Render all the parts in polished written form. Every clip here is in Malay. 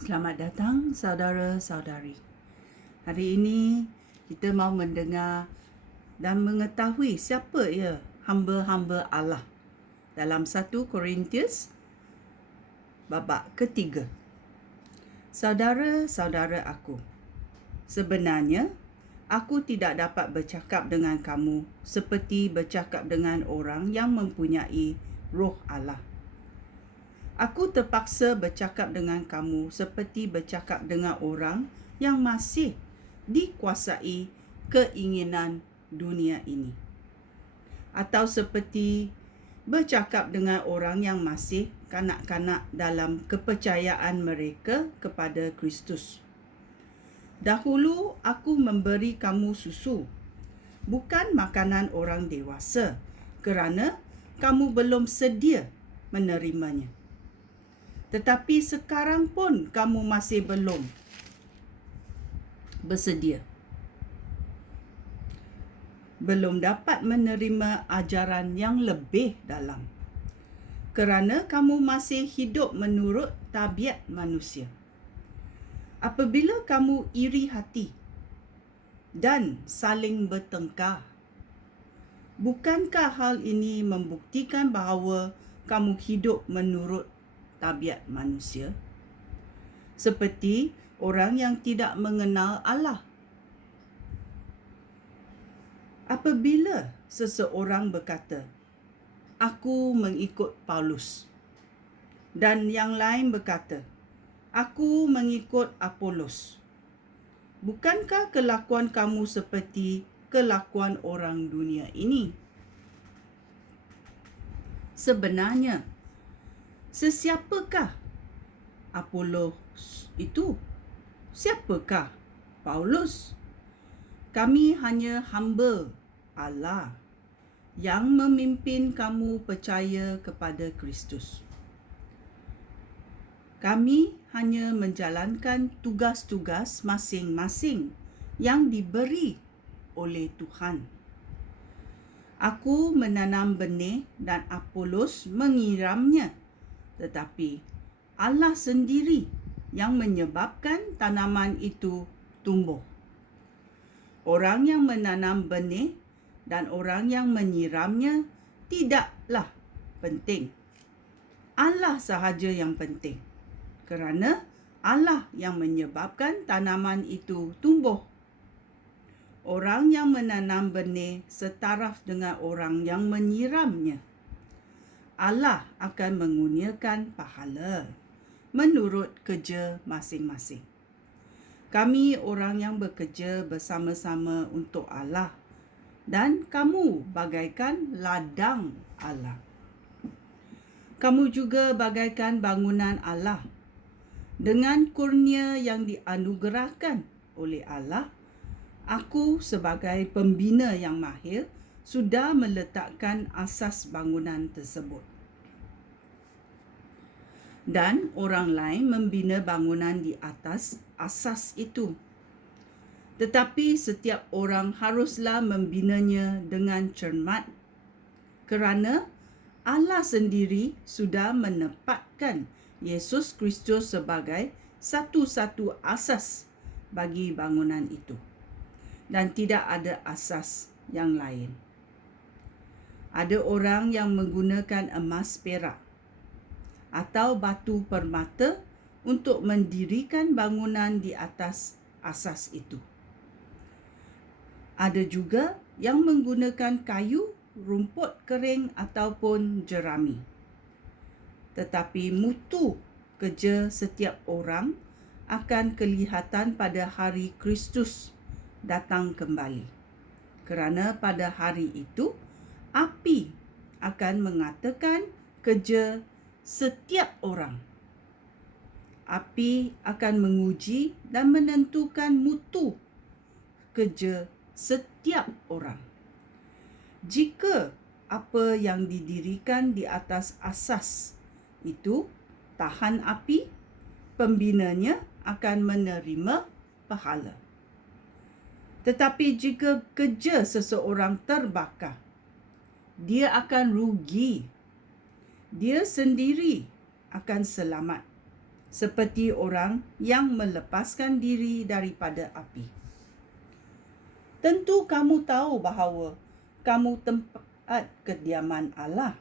Selamat datang saudara-saudari. Hari ini kita mau mendengar dan mengetahui siapa ia hamba-hamba Allah dalam 1 Korintius babak ketiga. Saudara-saudara aku, sebenarnya aku tidak dapat bercakap dengan kamu seperti bercakap dengan orang yang mempunyai roh Allah. Aku terpaksa bercakap dengan kamu seperti bercakap dengan orang yang masih dikuasai keinginan dunia ini. Atau seperti bercakap dengan orang yang masih kanak-kanak dalam kepercayaan mereka kepada Kristus. Dahulu aku memberi kamu susu, bukan makanan orang dewasa, kerana kamu belum sedia menerimanya. Tetapi sekarang pun kamu masih belum bersedia. Belum dapat menerima ajaran yang lebih dalam. Kerana kamu masih hidup menurut tabiat manusia. Apabila kamu iri hati dan saling bertengkar, bukankah hal ini membuktikan bahawa kamu hidup menurut tabiat manusia? Seperti orang yang tidak mengenal Allah. Apabila seseorang berkata, "Aku mengikut Paulus," dan yang lain berkata, "Aku mengikut Apolos," bukankah kelakuan kamu seperti kelakuan orang dunia ini? Sebenarnya, sesiapakah Apolos itu? Siapakah Paulus? Kami hanya hamba Allah yang memimpin kamu percaya kepada Kristus. Kami hanya menjalankan tugas-tugas masing-masing yang diberi oleh Tuhan. Aku menanam benih dan Apolos menyiramnya, tetapi Allah sendiri yang menyebabkan tanaman itu tumbuh. Orang yang menanam benih dan orang yang menyiramnya tidaklah penting. Allah sahaja yang penting, kerana Allah yang menyebabkan tanaman itu tumbuh. Orang yang menanam benih setaraf dengan orang yang menyiramnya. Allah akan mengurniakan pahala menurut kerja masing-masing. Kami orang yang bekerja bersama-sama untuk Allah, dan kamu bagaikan ladang Allah. Kamu juga bagaikan bangunan Allah. Dengan kurnia yang dianugerahkan oleh Allah, aku sebagai pembina yang mahir sudah meletakkan asas bangunan tersebut. Dan orang lain membina bangunan di atas asas itu. Tetapi setiap orang haruslah membinanya dengan cermat, kerana Allah sendiri sudah menempatkan Yesus Kristus sebagai satu-satu asas bagi bangunan itu, dan tidak ada asas yang lain. Ada orang yang menggunakan emas perak atau batu permata untuk mendirikan bangunan di atas asas itu. Ada juga yang menggunakan kayu, rumput kering ataupun jerami. Tetapi mutu kerja setiap orang akan kelihatan pada hari Kristus datang kembali. Kerana pada hari itu, api akan mengatakan kerja setiap orang. Api akan menguji dan menentukan mutu kerja setiap orang. Jika apa yang didirikan di atas asas itu tahan api, pembinanya akan menerima pahala. Tetapi jika kerja seseorang terbakar, dia akan rugi. Dia sendiri akan selamat, seperti orang yang melepaskan diri daripada api. Tentu kamu tahu bahawa kamu tempat kediaman Allah,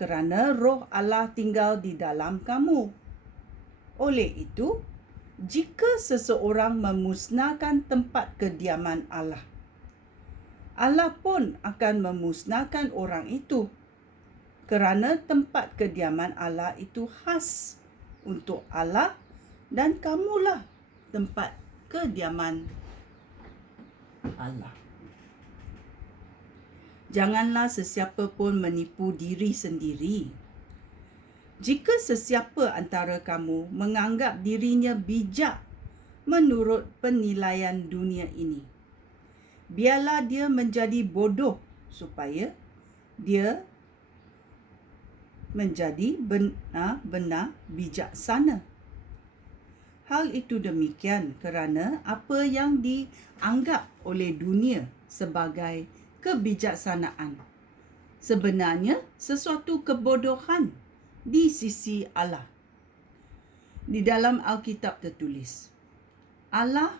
kerana Roh Allah tinggal di dalam kamu. Oleh itu, jika seseorang memusnahkan tempat kediaman Allah, Allah pun akan memusnahkan orang itu, kerana tempat kediaman Allah itu khas untuk Allah dan kamulah tempat kediaman Allah. Janganlah sesiapa pun menipu diri sendiri. Jika sesiapa antara kamu menganggap dirinya bijak menurut penilaian dunia ini, biarlah dia menjadi bodoh supaya dia menjadi benar-benar bijaksana. Hal itu demikian kerana apa yang dianggap oleh dunia sebagai kebijaksanaan sebenarnya sesuatu kebodohan di sisi Allah. Di dalam Alkitab tertulis, Allah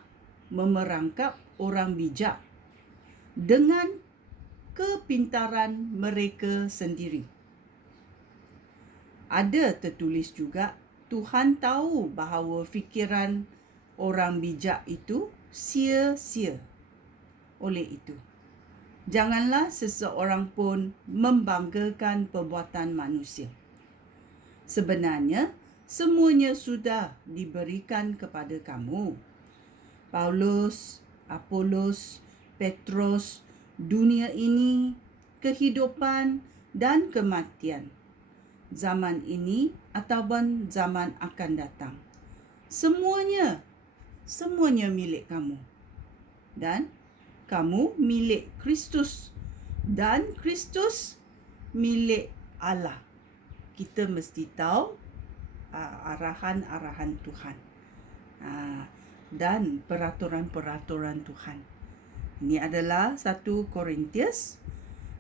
memerangkap orang bijak dengan kepintaran mereka sendiri. Ada tertulis juga, Tuhan tahu bahawa fikiran orang bijak itu sia-sia. Oleh itu, janganlah seseorang pun membanggakan perbuatan manusia. Sebenarnya, semuanya sudah diberikan kepada kamu. Paulus, Apolos, Petrus, dunia ini, kehidupan dan kematian, zaman ini ataupun zaman akan datang. Semuanya milik kamu. Dan kamu milik Kristus. Dan Kristus milik Allah. Kita mesti tahu arahan-arahan Tuhan. Dan peraturan-peraturan Tuhan. Ini adalah 1 Korintius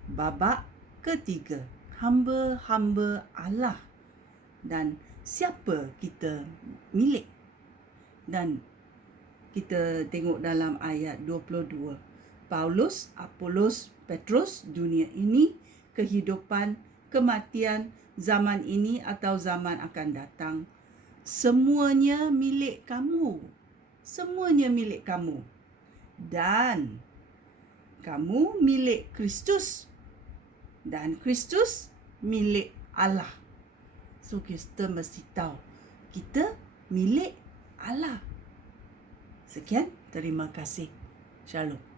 babak ketiga. Hamba-hamba Allah dan siapa kita milik. Dan kita tengok dalam ayat 22. Paulus, Apolos, Petrus, dunia ini, kehidupan, kematian, zaman ini atau zaman akan datang. Semuanya milik kamu. Semuanya milik kamu. Dan kamu milik Kristus. Dan Kristus milik Allah. So kita mesti tahu kita milik Allah. Sekian, terima kasih. Shalom.